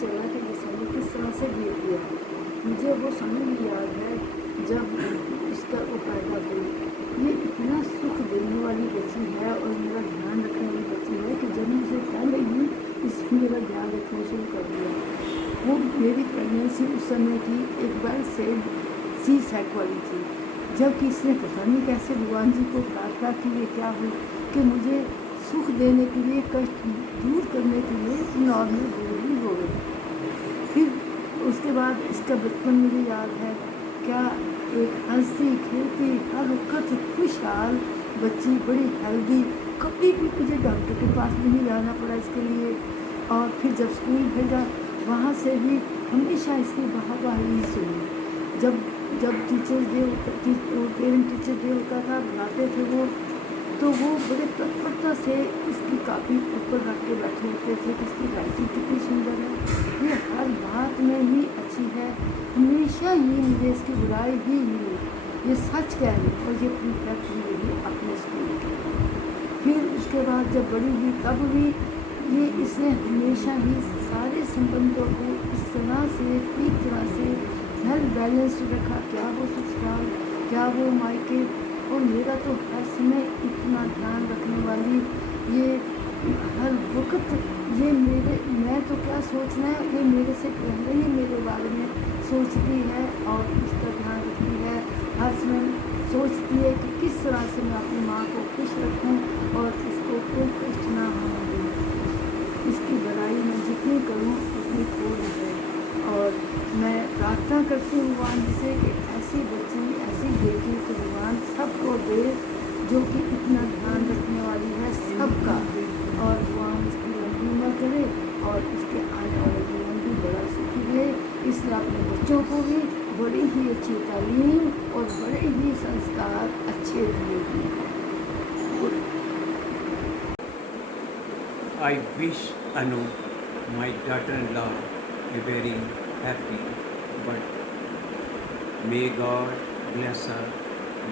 चला कि वैशाली किस तरह से गिर गया। मुझे वो समय भी याद है जब इसका वो पैदा हुई। ये इतना सुख देने वाली बच्ची है और मेरा ध्यान रखने वाली बच्ची है कि जन्म से पहले ही इसने मेरा ध्यान रखना शुरू कर दिया। वो मेरी प्रेगनेंसी उस समय की एक बार से सी सेक वाली थी, जबकि इसने पता नहीं कैसे भगवान जी को प्रार्थना की ये क्या हुई कि मुझे सुख देने के लिए, कष्ट दूर करने के लिए नॉर्मल डिलीवरी हो गई। फिर उसके बाद इसका बचपन मुझे याद है, क्या एक हंसी खेलती हर वक्त खुशहाल बच्ची, बड़ी हेल्दी। कभी भी मुझे डॉक्टर के पास भी नहीं जाना पड़ा इसके लिए। और फिर जब स्कूल भेजा वहाँ से भी हमेशा इसकी वाहवाही सुनी। जब teachers day parent teacher day होता था, बुलाते थे वो, तो वो बड़े तत्परता से इसकी कापी ऊपर रख के बैठे होते थे कि इसकी राइटिंग कितनी सुंदर है, ये हर बात में ही अच्छी है। हमेशा ही मुझे इसकी बुराई ही मिली, ये सच कह रही। और ये प्रीफेक्ट भी रही अपने स्कूल की। फिर उसके बाद जब बड़ी हुई तब भी ये इसने हमेशा ही सारे संबंधों को इस तरह से, ठीक तरह से वेल बैलेंस्ड रखा, क्या वो ससुराल, क्या वो मायके। और मेरा तो हर समय इतना ध्यान रखने वाली, ये हर वक्त ये मेरे, मैं तो क्या सोचना है, ये मेरे से पहले ही मेरे बारे में सोचती है और इसका ध्यान रखती है। हर समय सोचती है कि किस तरह से मैं अपनी माँ को खुश रखूं और इसको कोई कष्ट ना होने दूँ। इसकी बड़ाई मैं जितनी करूँ उतनी थोड़ी है। और मैं प्रार्थना करती हूँ भगवान से कि ऐसी बच्ची, ऐसी बेटी को भगवान सबको दे जो कि इतना ध्यान रखने वाली है सबका। और भगवान इसकी लंबी उम्र करे और इसके आने वाले जीवन भी बड़ा सुखी रहे। इसलिए अपने बच्चों को भी बड़ी ही अच्छी तालीम और बड़े ही संस्कार अच्छे दिए। I wish Anu, my daughter-in-law, a very happy, but may God bless her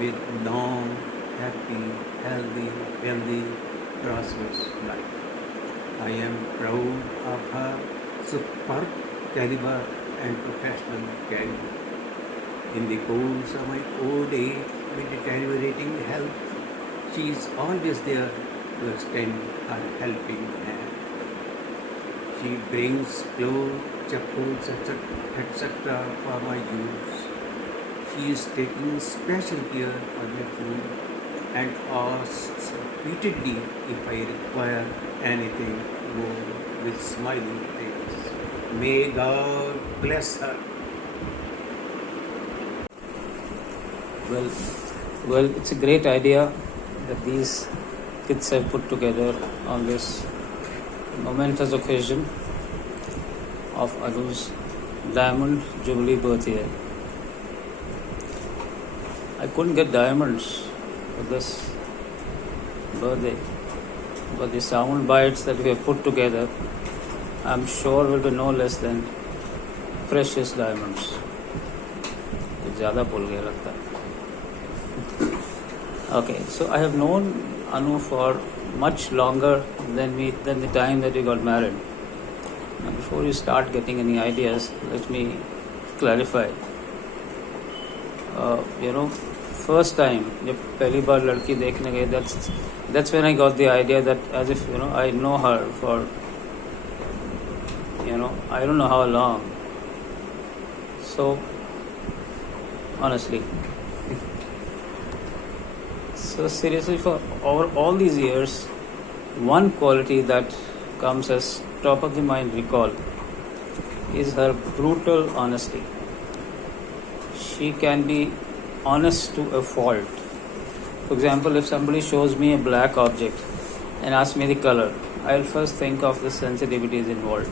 with long, happy, healthy, prosperous life. I am proud of her superb caliber and professional career. In the course of my old age with deteriorating health, she is always there to extend her helping hand. She brings clothes, chappals, etc. for my use. She is taking special care of my food and asks repeatedly if I require anything more with smiling face. May God bless her. Well, it's a great idea that these kids have put together on this momentous occasion of Anu's Diamond Jubilee birthday. I couldn't get diamonds for this birthday, but the sound bites that we have put together, I'm sure will be no less than precious diamonds. कुछ ज़्यादा बोल गया लगता है. Okay, so I have known Anu for much longer than the time that we got married. Now, before you start getting any ideas, let me clarify. First time जब पहली बार लड़की देखने गए, that's when I got the idea that as if I know her for I don't know how long. So honestly. So seriously, for all these years, one quality that comes as top of the mind recall is her brutal honesty. She can be honest to a fault. For example, if somebody shows me a black object and asks me the color, I'll first think of the sensitivities involved.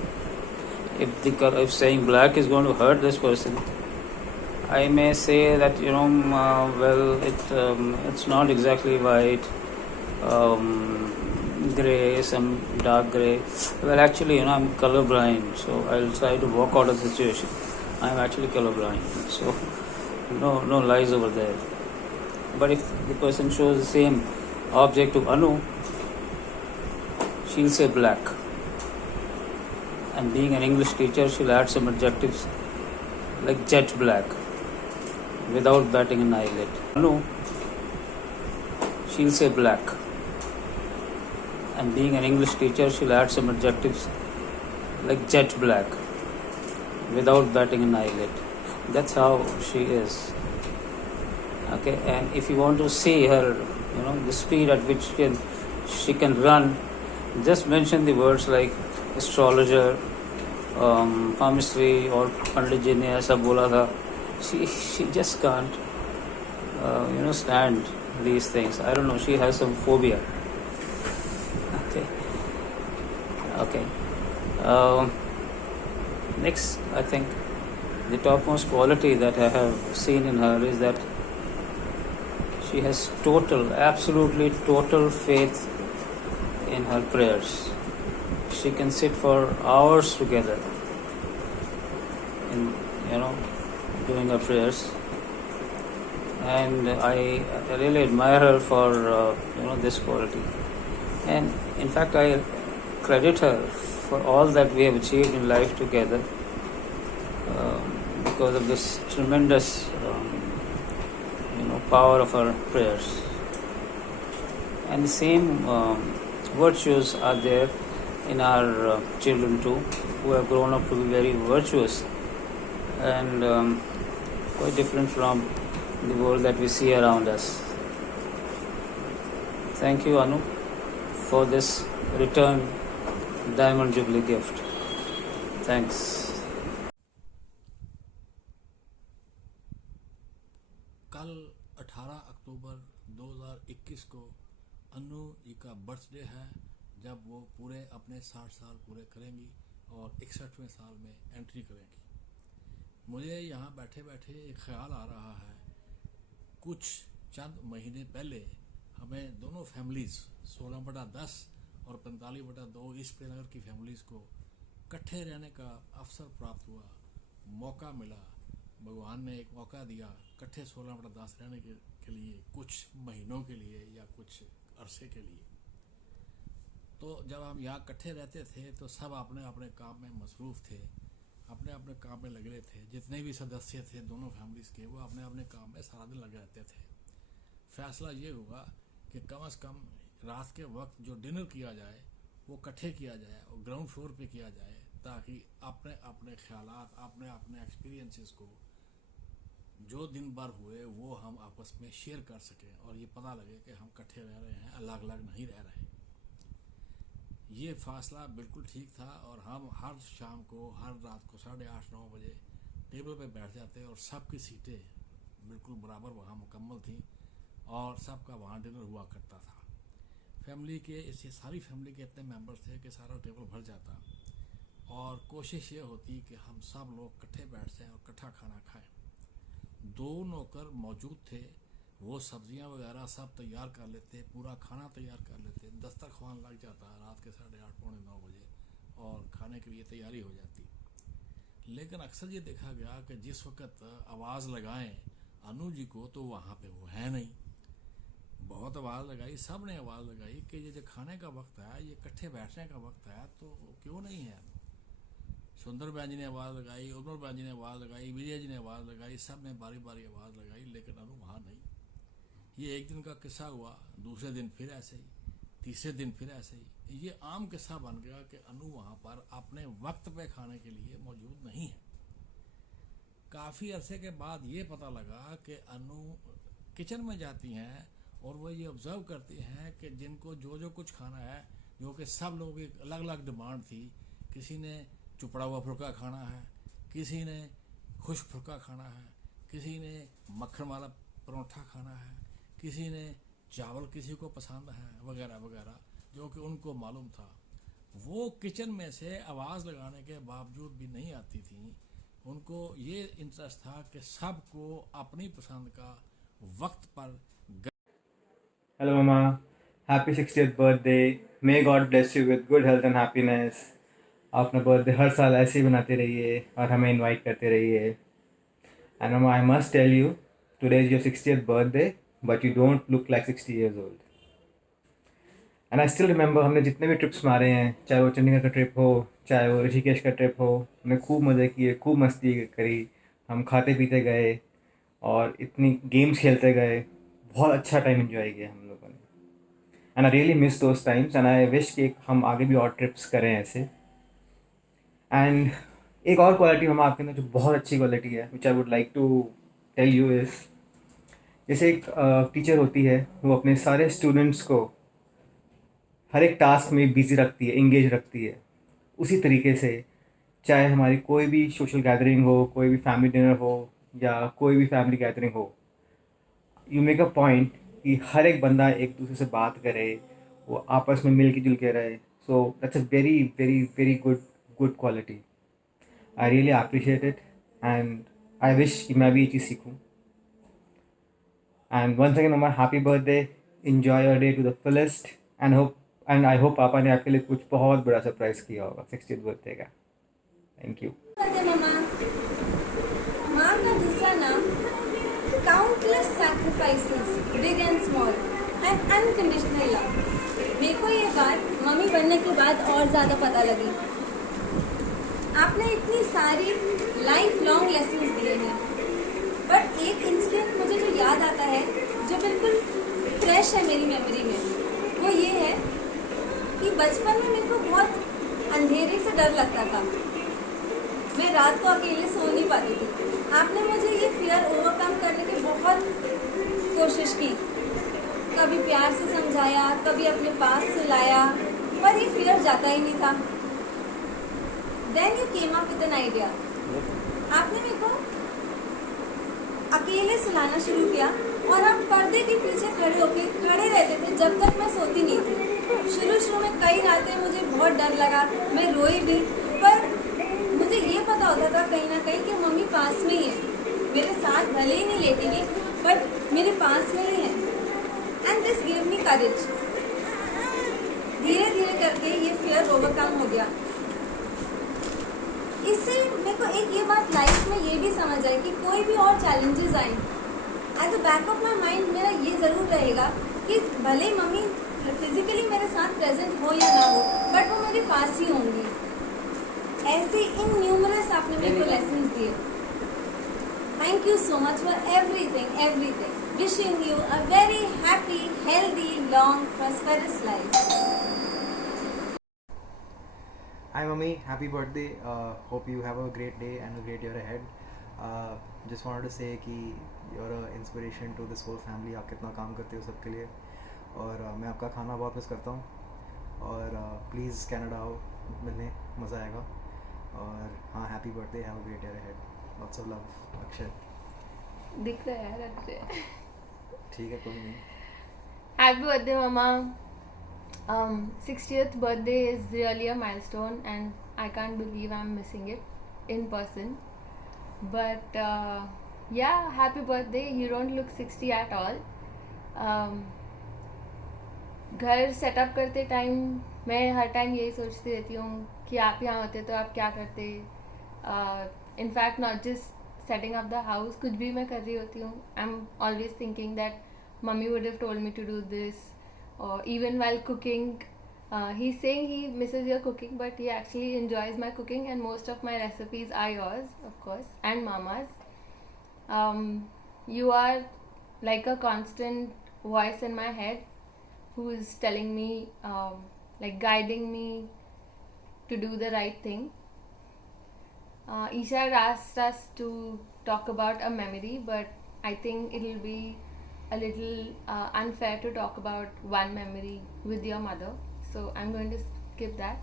If saying black is going to hurt this person, I may say that it's not exactly white, grey, some dark grey. Well, actually, I'm colorblind, so I'll try to walk out of the situation. I'm actually colorblind, so no lies over there. But if the person shows the same object to Anu, she'll say black. And being an English teacher, she'll add some adjectives like jet black without batting an eyelid. No, she'll say black. And being an English teacher, she'll add some adjectives like jet black without batting an eyelid. That's how she is. Okay, and if you want to see her, the speed at which she can run, just mention the words like astrologer, palmistry, or पंडित जी ने ऐसा बोला था. She just can't stand these things. I don't know, she has some phobia. Okay. Next, I think the topmost quality that I have seen in her is that she has absolutely total faith in her prayers. She can sit for hours together in doing her prayers, and I really admire her for this quality. And in fact, I credit her for all that we have achieved in life together because of this tremendous power of our prayers. And the same virtues are there in our children too, who have grown up to be very virtuous and quite different from the world that we see around us. Thank you, Anu, for this return Diamond Jubilee gift. Thanks. कल 18 अक्टूबर 2021 को अनु जी का बर्थडे है, जब वो पूरे अपने 60 साल पूरे करेंगी और 61वें साल में एंट्री करेंगी। मुझे यहाँ बैठे बैठे एक ख्याल आ रहा है, कुछ चंद महीने पहले हमें दोनों फैमिलीज़ 16/10 और 45/2 ईस्ट प्रेमनगर की फैमिलीज़ को इकट्ठे रहने का अवसर प्राप्त हुआ, मौका मिला। भगवान ने एक मौका दिया इकट्ठे 16/10 रहने के लिए, कुछ महीनों के लिए या कुछ अरसे के लिए। तो जब हम यहाँ इकट्ठे रहते थे तो सब अपने अपने काम में मसरूफ़ थे, अपने अपने काम में लगे थे। जितने भी सदस्य थे दोनों फैमिलीज़ के, वो अपने अपने काम में सारा दिन लगे रहते थे। फैसला ये हुआ कि कम से कम रात के वक्त जो डिनर किया जाए वो इकट्ठे किया जाए और ग्राउंड फ्लोर पे किया जाए, ताकि अपने अपने ख्यालात, अपने अपने एक्सपीरियंसेस को जो दिन भर हुए वो हम आपस में शेयर कर सकें और ये पता लगे कि हम इकट्ठे रह रहे हैं, अलग अलग नहीं रह रहे। ये फासला बिल्कुल ठीक था और हम हर शाम को, हर रात को 8:30-9 बजे टेबल पे बैठ जाते और सबकी सीटें बिल्कुल बराबर वहाँ मुकम्मल थी और सबका वहाँ डिनर हुआ करता था। फैमिली के इसे सारी फैमिली के इतने मेंबर्स थे कि सारा टेबल भर जाता और कोशिश ये होती कि हम सब लोग इकट्ठे बैठ जाएं और इकट्ठा खाना खाएं। 2 नौकर मौजूद थे, वो सब्जियां वगैरह सब तैयार कर लेते, पूरा खाना तैयार कर लेते, दस्तरखान लग जाता रात के 8:30-9 बजे और खाने के लिए तैयारी हो जाती। लेकिन अक्सर ये देखा गया कि जिस वक्त आवाज़ लगाएं अनु जी को तो वहाँ पे वो है नहीं। बहुत आवाज़ लगाई, सब ने आवाज़ लगाई कि ये जो खाने का वक्त है, ये इकट्ठे बैठने का वक्त है, तो क्यों नहीं है। सुंदर बहन जी ने आवाज़ लगाई, उर्मिला बहन जी ने आवाज़ लगाई, विजय जी ने आवाज़ लगाई, सब ने बारी बारी आवाज़ लगाई, लेकिन अनु वहाँ नहीं। ये एक दिन का किस्सा हुआ, दूसरे दिन फिर ऐसे ही, तीसरे दिन फिर ऐसे ही। ये आम किस्सा बन गया कि अनु वहाँ पर अपने वक्त पे खाने के लिए मौजूद नहीं है। काफ़ी अरसे के बाद ये पता लगा कि अनु किचन में जाती हैं और वो ये ऑब्ज़र्व करती हैं कि जिनको जो जो कुछ खाना है, जो कि सब लोगों की अलग अलग डिमांड थी। किसी ने चुपड़ा हुआ फुल्का खाना है, किसी ने खुश्क फुल्का खाना है, किसी ने मक्खन वाला परोठा खाना है, किसी ने चावल किसी को पसंद है, वगैरह वगैरह, जो कि उनको मालूम था। वो किचन में से आवाज़ लगाने के बावजूद भी नहीं आती थी। उनको ये इंटरेस्ट था कि सबको अपनी पसंद का वक्त पर। Hello, Mama. Happy 60th birthday. May God bless you with good health and happiness. आप अपना बर्थडे हर साल ऐसे ही बनाते रहिए और हमें इनवाइट करते रहिए। And Mama, I must tell you, today is your 60th birthday, but you don't look like 60 years old. And I still remember हमने जितने भी ट्रिप्स मारे हैं, चाहे वो चंडीगढ़ का ट्रिप हो, चाहे वो ऋषिकेश का ट्रिप हो, हमने खूब मज़े किए, खूब मस्ती करी, हम खाते पीते गए और इतनी गेम्स खेलते गए, बहुत अच्छा टाइम एंजॉय किया हम लोगों ने। And I really miss those times and I wish कि हम आगे भी और ट्रिप्स करें ऐसे। एंड एक और क्वालिटी हम आपके अंदर जो बहुत अच्छी क्वालिटी है, which I would like to tell you is, जैसे एक टीचर होती है, वो अपने सारे स्टूडेंट्स को हर एक टास्क में बिजी रखती है, इंगेज रखती है। उसी तरीके से चाहे हमारी कोई भी सोशल गैदरिंग हो, कोई भी फैमिली डिनर हो या कोई भी फैमिली गैदरिंग हो, यू मेक अ पॉइंट कि हर एक बंदा एक दूसरे से बात करे, वो आपस में मिल के जुल के रहे। So that's a very very very good quality. I really appreciate it and I wish कि मैं भी ये चीज़ सीखूँ। And once again mamma, happy birthday, enjoy your day to the fullest and I hope पापा ने आपके लिए कुछ बहुत बड़ा सरप्राइज किया होगा 60th बर्थडे का। Thank you. करते मम्मा। माँ का दूसरा नाम countless sacrifices, big and small and unconditional love. मेरे को ये बात मम्मी बनने के बाद और ज़्यादा पता लगी। आपने इतनी सारी लाइफ लॉन्ग लेसन्स दिए हैं, बट एक इंसिडेंट मुझे जो याद आता है, जो बिल्कुल फ्रेश है मेरी मेमोरी में, वो ये है कि बचपन में मेरे को बहुत अंधेरे से डर लगता था। मैं रात को अकेले सो नहीं पाती थी। आपने मुझे ये फियर ओवरकम करने की बहुत कोशिश की, कभी प्यार से समझाया, कभी अपने पास सुलाया, पर ये फियर जाता ही नहीं था। Then you came up with an idea. आपने मेरे को अकेले सुलाना शुरू किया और आप पर्दे के पीछे खड़े रहते थे जब तक मैं सोती नहीं थी। शुरू में कई रातें मुझे बहुत डर लगा, मैं रोई भी, पर मुझे ये पता होता था कहीं ना कहीं कि मम्मी पास में ही है, मेरे साथ भले ही नहीं लेटेगी बट मेरे पास में ही है। एंड दिस गिव मी करेज। धीरे धीरे करके ये फियर ओवरकम हो गया। इससे मेरे को एक ये बात लाइफ में ये भी समझ आई कि कोई भी और चैलेंजेस आए, at the back of my mind मेरा ये ज़रूर रहेगा कि भले मम्मी फिजिकली मेरे साथ प्रेजेंट हो या ना हो, बट वो मेरे पास ही होंगी। ऐसे इन न्यूमरस आपने मेरे को लेसन्स दिए। Thank you so much for everything. Wishing you a very happy, healthy, long, prosperous life. Hi mummy, happy birthday. Hope you have a great day and a great year ahead. Just wanted to say कि you're an inspiration to this whole family. आप कितना काम करते हो सबके लिए, और मैं आपका खाना बहुत मिस करता हूँ। और प्लीज़ कनाडा आओ मिलने, मज़ा आएगा। और हाँ, happy birthday, have a great year ahead, lots of love. Akshay दिख रहा है यार अच्छे। ठीक है, कोई नहीं। Happy birthday mama. 60th birthday is really a milestone and I can't believe I'm missing it in person. But yeah, happy birthday. You don't look 60 at all. घर सेटअप करते टाइम मैं हर टाइम यही सोचती रहती हूँ कि आप यहाँ होते तो आप क्या करते। In fact not just setting up the house, कुछ भी मैं कर रही होती हूँ, I am always thinking that mummy would have told me to do this. Or even while cooking, he's saying he misses your cooking, but he actually enjoys my cooking, and most of my recipes are yours, of course, and mama's. You are like a constant voice in my head who is telling me, like guiding me to do the right thing. Isha asked us to talk about a memory, but I think it will be a little unfair to talk about one memory with your mother, so I'm going to skip that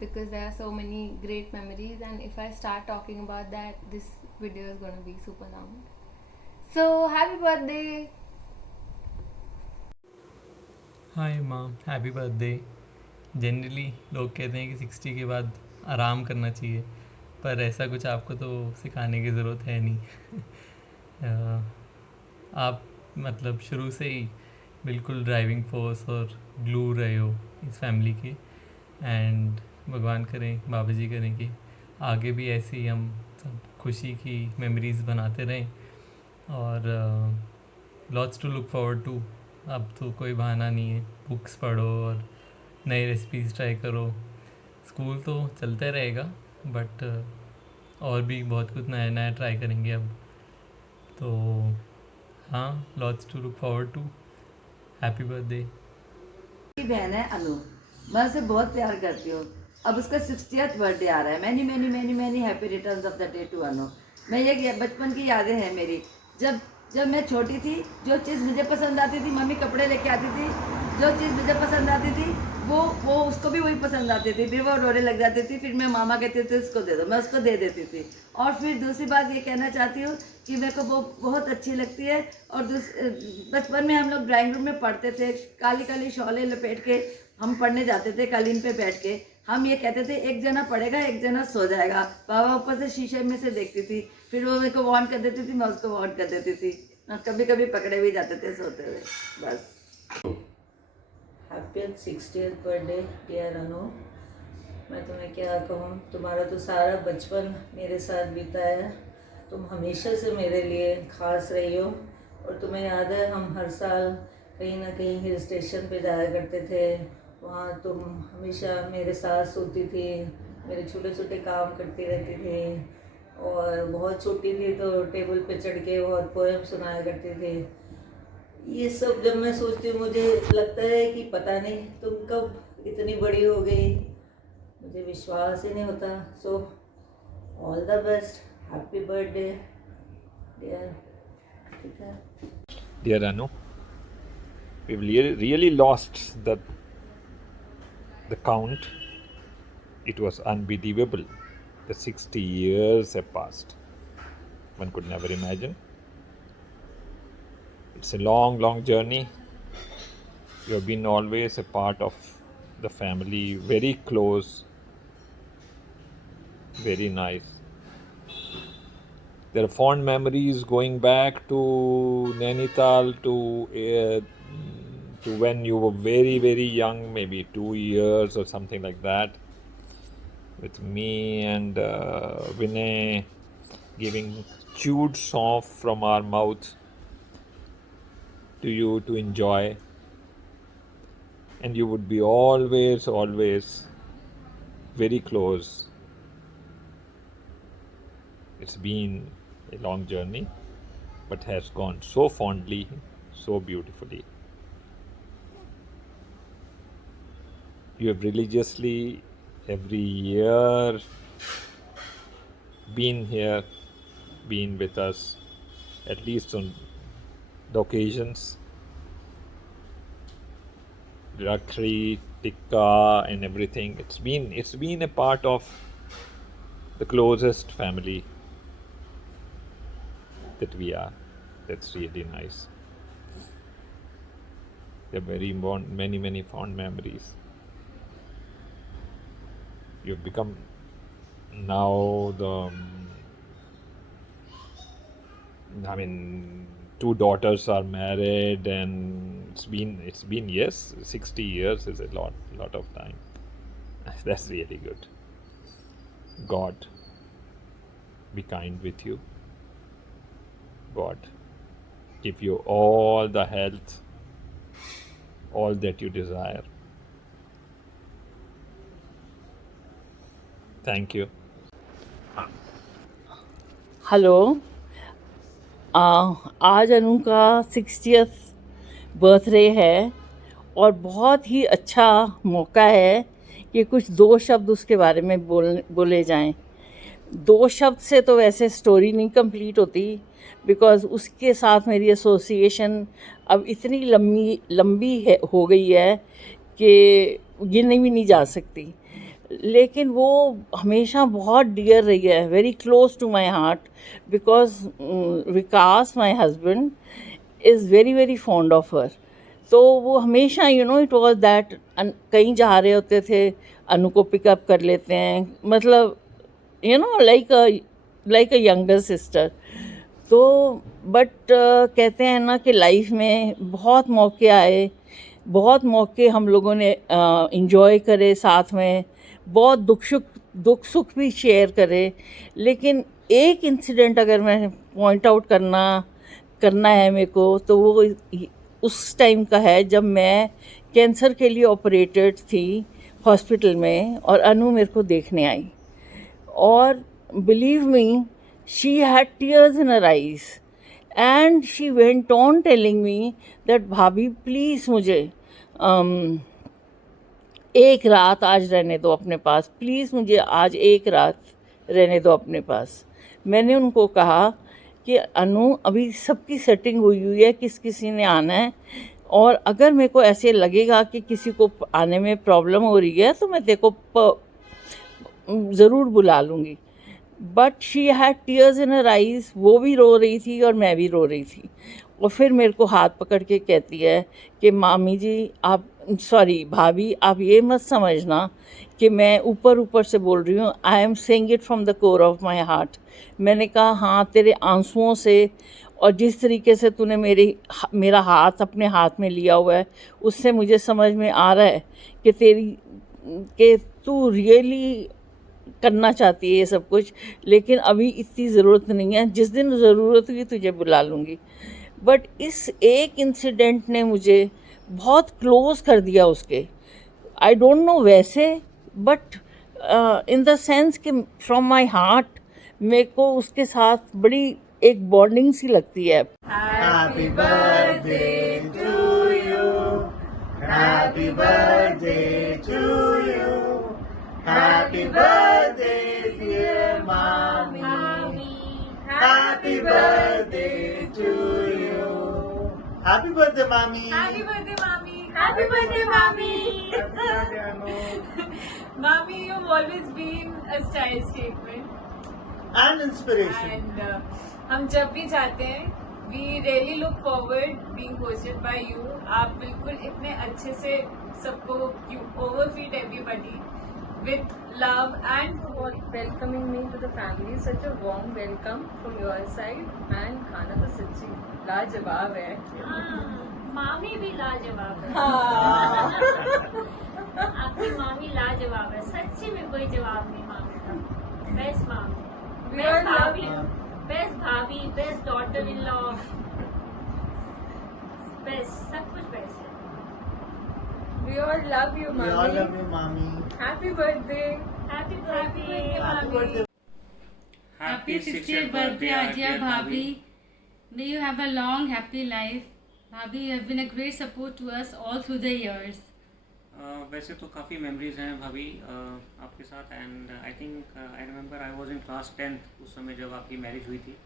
because there are so many great memories, and if I start talking about that, this video is going to be super long. So happy birthday. हाय माम, happy birthday. Generally लोग कहते हैं कि 60 के बाद आराम करना चाहिए, पर ऐसा कुछ आपको तो सिखाने की ज़रूरत है नहीं। आप मतलब शुरू से ही बिल्कुल ड्राइविंग फोर्स और ग्लू रहे हो इस फैमिली के। एंड भगवान करें, बाबा जी करें कि आगे भी ऐसे ही हम सब खुशी की मेमोरीज़ बनाते रहें, और lots to look forward to अब तो कोई बहाना नहीं है, बुक्स पढ़ो और नई रेसिपीज़ ट्राई करो। स्कूल तो चलते रहेगा, बट और भी बहुत कुछ नया नया ट्राई करेंगे अब तो। हाँ, lots to look forward to. Happy birthday. मेरी बहन है अनु, मैं उसे बहुत प्यार करती हूँ। अब उसका 60th बर्थडे आ रहा है। Many many many many happy returns of the day to Anu. मैं ये बचपन की यादें हैं मेरी, जब जब मैं छोटी थी, जो चीज़ मुझे पसंद आती थी, मम्मी कपड़े लेके आती थी, जो चीज़ मुझे पसंद आती थी वो उसको भी वही पसंद आती थी। फिर वो रोने लग जाती थी, फिर मैं मामा कहती थी उसको दे दो, मैं उसको दे देती थी। और फिर दूसरी बात ये कहना चाहती हूँ कि मेरे को वो बहुत अच्छी लगती है। और बचपन में हम लोग ड्राइंग रूम में पढ़ते थे, काली काली शॉलें लपेट के हम पढ़ने जाते थे कालीन पे बैठ के। हम ये कहते थे एक जना पढ़ेगा एक जना सो जाएगा। बाबा ऊपर से शीशे में से देखती थी, फिर वो मेरे को वार्न कर देती थी, मैं उसको वार्न कर देती थी। कभी कभी पकड़े भी जाते थे सोते हुए। बस। हैप्पी 60th बर्थडे डियर अनु। मैं तुम्हें क्या कहूँ, तुम्हारा तो सारा बचपन मेरे साथ बीता है। तुम हमेशा से मेरे लिए ख़ास रही हो। और तुम्हें याद है हम हर साल कहीं ना कहीं हिल स्टेशन पे जाया करते थे। वहाँ तुम हमेशा मेरे साथ सोती थी, मेरे छोटे छोटे काम करती रहती थी। और बहुत छोटी थी तो टेबल पे चढ़ के बहुत पोएम सुनाया करती थी। ये सब जब मैं सोचती हूँ मुझे लगता है कि पता नहीं तुम कब इतनी बड़ी हो गई, मुझे विश्वास ही नहीं होता। So all the best, happy birthday dear. ठीक है Dear Anu, we've really lost the count. It was unbelievable. The 60 years have passed. One could never imagine. It's a long, long journey. You have been always a part of the family, very close, very nice. There are fond memories going back to Nainital, to when you were very, very young, maybe 2 years or something like that, with me and Vinay giving chewed soft from our mouth to you to enjoy. And you would be always, always very close. It's been a long journey, but has gone so fondly, so beautifully. You have religiously every year been here, been with us, at least on the occasions, Rakhi, Tikka and everything. It's been a part of the closest family that we are. That's really nice. There are many fond memories. You've become now two daughters are married, and it's been yes, 60 years is a lot of time. That's really good. God be kind with you. God give you all the health, all that you desire. Thank you. Hello. आज अनु का 60th birthday है और बहुत ही अच्छा मौका है कि कुछ दो शब्द उसके बारे में बोले जाएं। दो शब्द से तो वैसे स्टोरी नहीं कंप्लीट होती, बिकॉज़ उसके साथ मेरी एसोसिएशन अब इतनी लंबी हो गई है कि गिनी भी नहीं जा सकती। लेकिन वो हमेशा बहुत डियर रही है, very close to my heart, because Vikas my husband is very fond of her. तो वो हमेशा इट वॉज दैट, कहीं जा रहे होते थे अनु को पिकअप कर लेते हैं, मतलब लाइक अ यंगर सिस्टर। तो बट कहते हैं ना कि लाइफ में बहुत मौके आए, बहुत मौके हम लोगों ने इंजॉय करे साथ में, बहुत दुख सुख भी शेयर करे। लेकिन एक इंसिडेंट अगर मैं पॉइंट आउट करना है मेरे को, तो वो उस टाइम का है जब मैं कैंसर के लिए ऑपरेटेड थी हॉस्पिटल में, और अनु मेरे को देखने आई, और believe me, she had tears in her eyes and she went on telling me that भाभी प्लीज़ मुझे एक रात आज रहने दो अपने पास, प्लीज़ मुझे आज एक रात रहने दो अपने पास। मैंने उनको कहा कि अनु अभी सबकी सेटिंग हुई है, किसी ने आना है, और अगर मेरे को ऐसे लगेगा कि किसी को आने में प्रॉब्लम हो रही है तो मैं देखो ज़रूर बुला लूँगी। But she had tears in her eyes, वो भी रो रही थी और मैं भी रो रही थी। और फिर मेरे को हाथ पकड़ के कहती है कि मामी जी आप, सॉरी भाभी, आप ये मत समझना कि मैं ऊपर से बोल रही हूँ, I am saying it from the core of my heart. मैंने कहा हाँ, तेरे आंसुओं से और जिस तरीके से तूने मेरा हाथ अपने हाथ में लिया हुआ है, उससे मुझे समझ में आ रहा है कि तू रियली करना चाहती है ये सब कुछ, लेकिन अभी इतनी ज़रूरत नहीं है, जिस दिन ज़रूरत हुई तुझे बुला लूँगी। बट इस एक इंसिडेंट ने मुझे बहुत क्लोज कर दिया उसके, आई डोंट नो वैसे, बट इन द सेंस कि फ्रॉम माई हार्ट मेरे को उसके साथ बड़ी एक बॉन्डिंग सी लगती है। Happy birthday to you, happy birthday to you, happy birthday dear मामी, happy birthday to you, happy birthday मामी, हैप्पी बर्थडे मामी, हैप्पी बर्थडे मामी, मामी, you've always been a style statement and inspiration. and हम जब भी जाते हैं we really look forward being hosted by you. आप बिल्कुल इतने अच्छे से सबको you overfeed everybody with love and for welcoming me to the family. Such a warm welcome from your side and खाना तो सच्ची लाजवाब है। मामी भी लाजवाब है। हाँ। आपकी मामी लाजवाब है, सच्ची में कोई जवाब नहीं मामी का। बेस्ट मामी, बेस्ट भाभी, बेस्ट भाभी, best daughter in law, best, सब कुछ बेस्ट है। We all love you, We mommy. all love you, mommy. Happy birthday. Happy birthday, Happy birthday. Happy 60th birthday, Ajia Bhabhi. May you have a long, happy life. Bhabhi, you have been a great support to us all through the years. वैसे तो काफ़ी मेमोरीज हैं भाभी आपके साथ, and I think I remember I was in class 10th उस समय जब आपकी मैरिज हुई थी,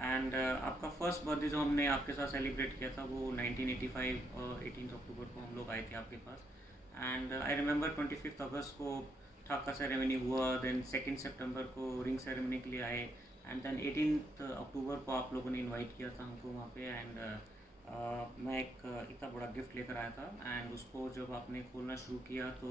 एंड आपका फर्स्ट बर्थडे जो हमने आपके साथ सेलिब्रेट किया था वो 1985 18 अक्टूबर को हम लोग आए थे आपके पास, एंड आई रिमेंबर 25 अगस्त को ठाका सेरेमनी हुआ, देन 2 सितंबर को रिंग सेरेमनी के लिए आए, एंड देन 18 अक्टूबर को आप लोगों ने इनवाइट किया था हमको वहाँ पे, एंड मैं एक इतना बड़ा गिफ्ट लेकर आया था, एंड उसको जब आपने खोलना शुरू किया तो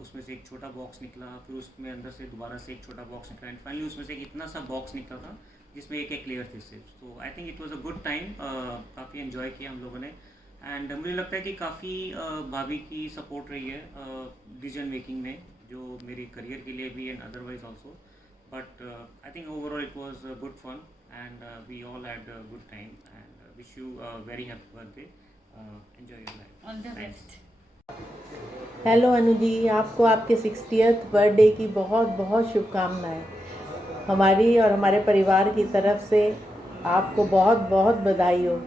उसमें से एक छोटा बॉक्स निकला, फिर उसमें अंदर से दोबारा से एक छोटा बॉक्स निकला, एंड फाइनली उसमें से एक इतना सा बॉक्स निकला था जिसमें एक लेयर थी सिर्फ। तो I think it was a good time, काफ़ी एंजॉय किया हम लोगों ने, एंड मुझे लगता है कि काफ़ी भाभी की सपोर्ट रही है डिसीजन मेकिंग में, जो मेरी करियर के लिए भी and otherwise also, but I think overall it was good fun and we all had a good time, and wish you a very happy birthday, enjoy your life, all the best. Hello Anu ji, आपको आपके 60th birthday की बहुत बहुत शुभकामनाएं। हमारी और हमारे परिवार की तरफ से आपको बहुत बहुत बधाई हो।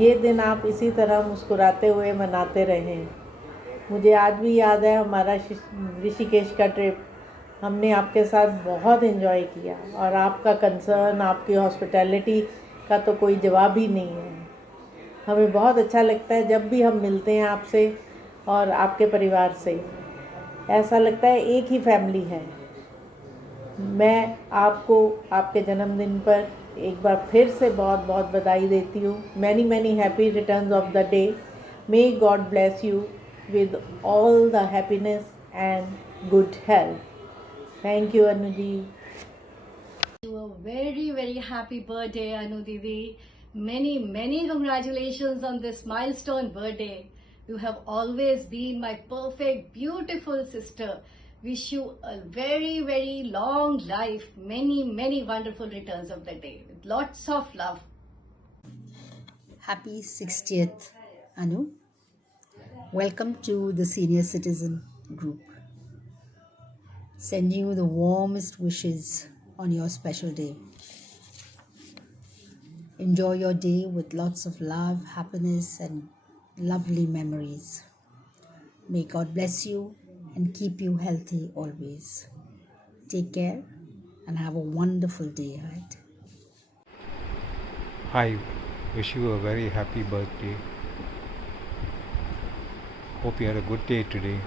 ये दिन आप इसी तरह मुस्कुराते हुए मनाते रहें। मुझे आज भी याद है हमारा ऋषिकेश का ट्रिप, हमने आपके साथ बहुत एंजॉय किया, और आपका कंसर्न, आपकी हॉस्पिटैलिटी का तो कोई जवाब ही नहीं है। हमें बहुत अच्छा लगता है जब भी हम मिलते हैं आपसे और आपके परिवार से, ऐसा लगता है एक ही फैमिली है। मैं आपको आपके जन्मदिन पर एक बार फिर से बहुत बहुत बधाई देती हूँ। Many many happy returns of the day. May God bless you with all the happiness and good health. Thank you Anu ji. A very very happy birthday Anu Didi. Many congratulations on this milestone birthday. You have always been my perfect beautiful sister. Wish you a very very long life, many wonderful returns of the day with lots of love. Happy 60th, Anu. Welcome to the Senior Citizen Group. Sending you the warmest wishes on your special day. Enjoy your day with lots of love, happiness, and lovely memories. May God bless you and keep you healthy always. Take care and have a wonderful day ahead. Hi, wish you a very happy birthday. Hope you had a good day today.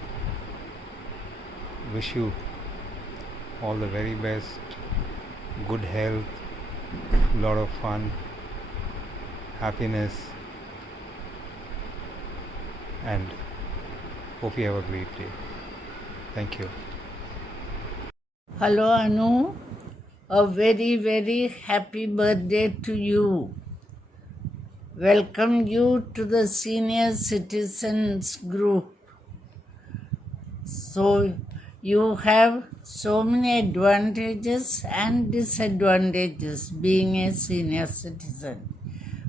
Wish you all the very best, good health, lot of fun, happiness, and hope you have a great day. Thank you. Hello Anu, a very very happy birthday to you. Welcome you to the Senior Citizens Group. So you have so many advantages and disadvantages being a senior citizen.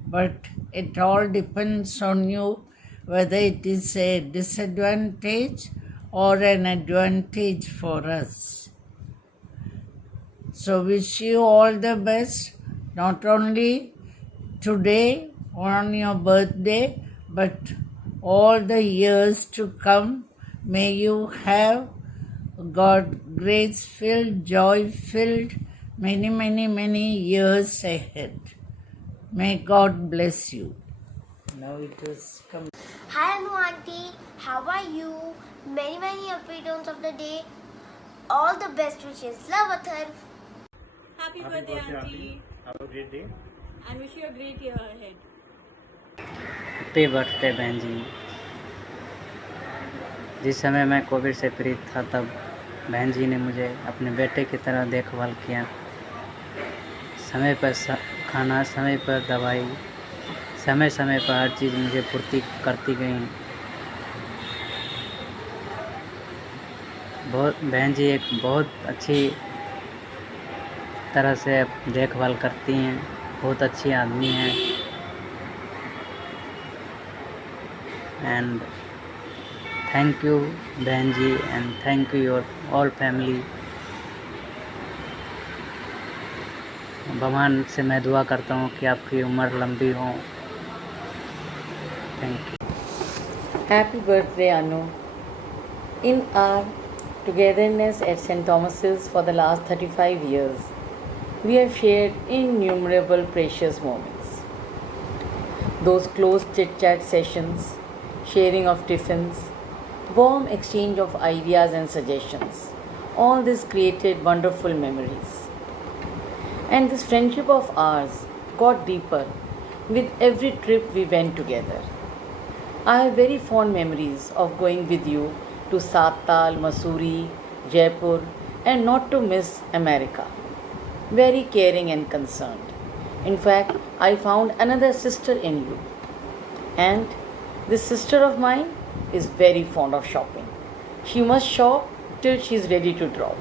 But it all depends on you whether it is a disadvantage or an advantage for us. So wish you all the best, not only today on your birthday, but all the years to come. May you have God grace-filled, joy-filled, many, many, many years ahead. May God bless you. Now it is come. Hi Anu auntie, how are you? Many happy returns of the day. All the best wishes. Love Athar. Happy birthday auntie. Have a great day. And wish you a great year ahead. Happy birthday बहन जी। जिस समय मैं कोविड से पीड़ित था तब बहन जी ने मुझे अपने बेटे की तरह देखभाल किया। समय पर खाना, समय पर दवाई, समय समय पर हर चीज़ मुझे पूर्ति करती गई। बहन जी एक बहुत अच्छी तरह से देखभाल करती हैं, बहुत अच्छी आदमी हैं। एंड थैंक यू बहन जी and thank you your all family. भगवान से मैं दुआ करता हूँ कि आपकी उम्र लंबी हो। Thank you. Happy birthday, Anu. In our togetherness at St. Thomas's for the last 35 years, we have shared innumerable precious moments. Those close chit-chat sessions, sharing of tiffins, warm exchange of ideas and suggestions, all this created wonderful memories. And this friendship of ours got deeper with every trip we went together. I have very fond memories of going with you to Satal, Mussoorie, Jaipur, and not to miss America. Very caring and concerned. In fact, I found another sister in you. And this sister of mine is very fond of shopping. She must shop till she is ready to drop.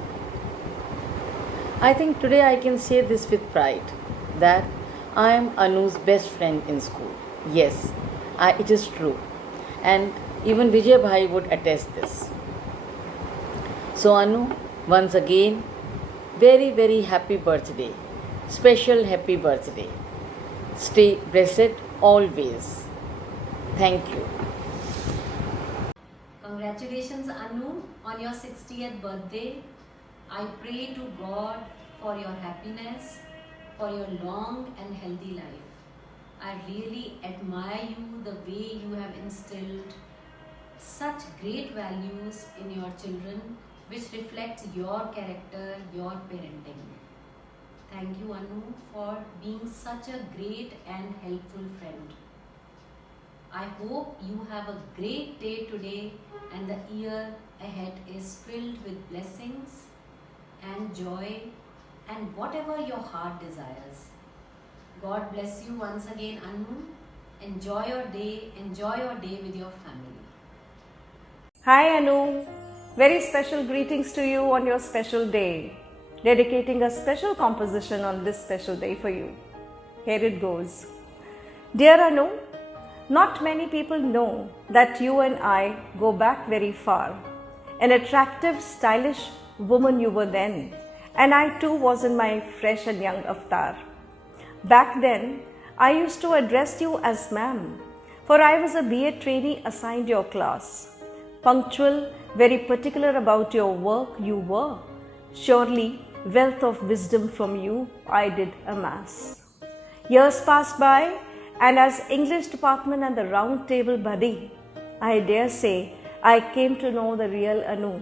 I think today I can say this with pride, that I am Anu's best friend in school. Yes, it is true. And even Vijay Bhai would attest this. So Anu, once again, very, very happy birthday. Special happy birthday. Stay blessed always. Thank you. Congratulations, Anu, on your 60th birthday. I pray to God for your happiness, for your long and healthy life. I really admire you, the way you have instilled such great values in your children, which reflects your character, your parenting. Thank you, Anu, for being such a great and helpful friend. I hope you have a great day today and the year ahead is filled with blessings and joy and whatever your heart desires. God bless you once again, Anu. Enjoy your day with your family. Hi Anu, very special greetings to you on your special day. Dedicating a special composition on this special day for you. Here it goes. Dear Anu, not many people know that you and I go back very far. An attractive, stylish woman you were then, and I too was in my fresh and young avatar. Back then, I used to address you as ma'am, for I was a BA trainee assigned your class. Punctual, very particular about your work you were. Surely, wealth of wisdom from you I did amass. Years passed by, and as English department and the round table buddy, I dare say I came to know the real Anu.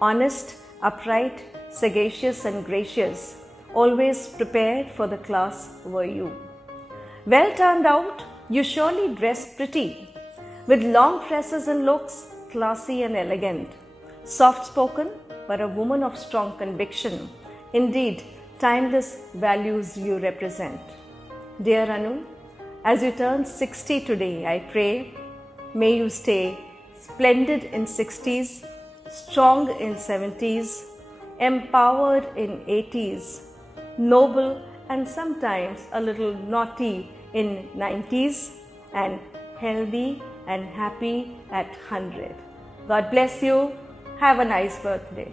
Honest, upright, sagacious and gracious, always prepared for the class were you. Well turned out, you surely dressed pretty, with long tresses and looks classy and elegant. Soft spoken, but a woman of strong conviction. Indeed, timeless values you represent. Dear Anu, as you turn 60 today, I pray, may you stay splendid in 60s, strong in 70s, empowered in 80s, noble and sometimes a little naughty in 90s, and healthy and happy at 100. God bless you. Have a nice birthday.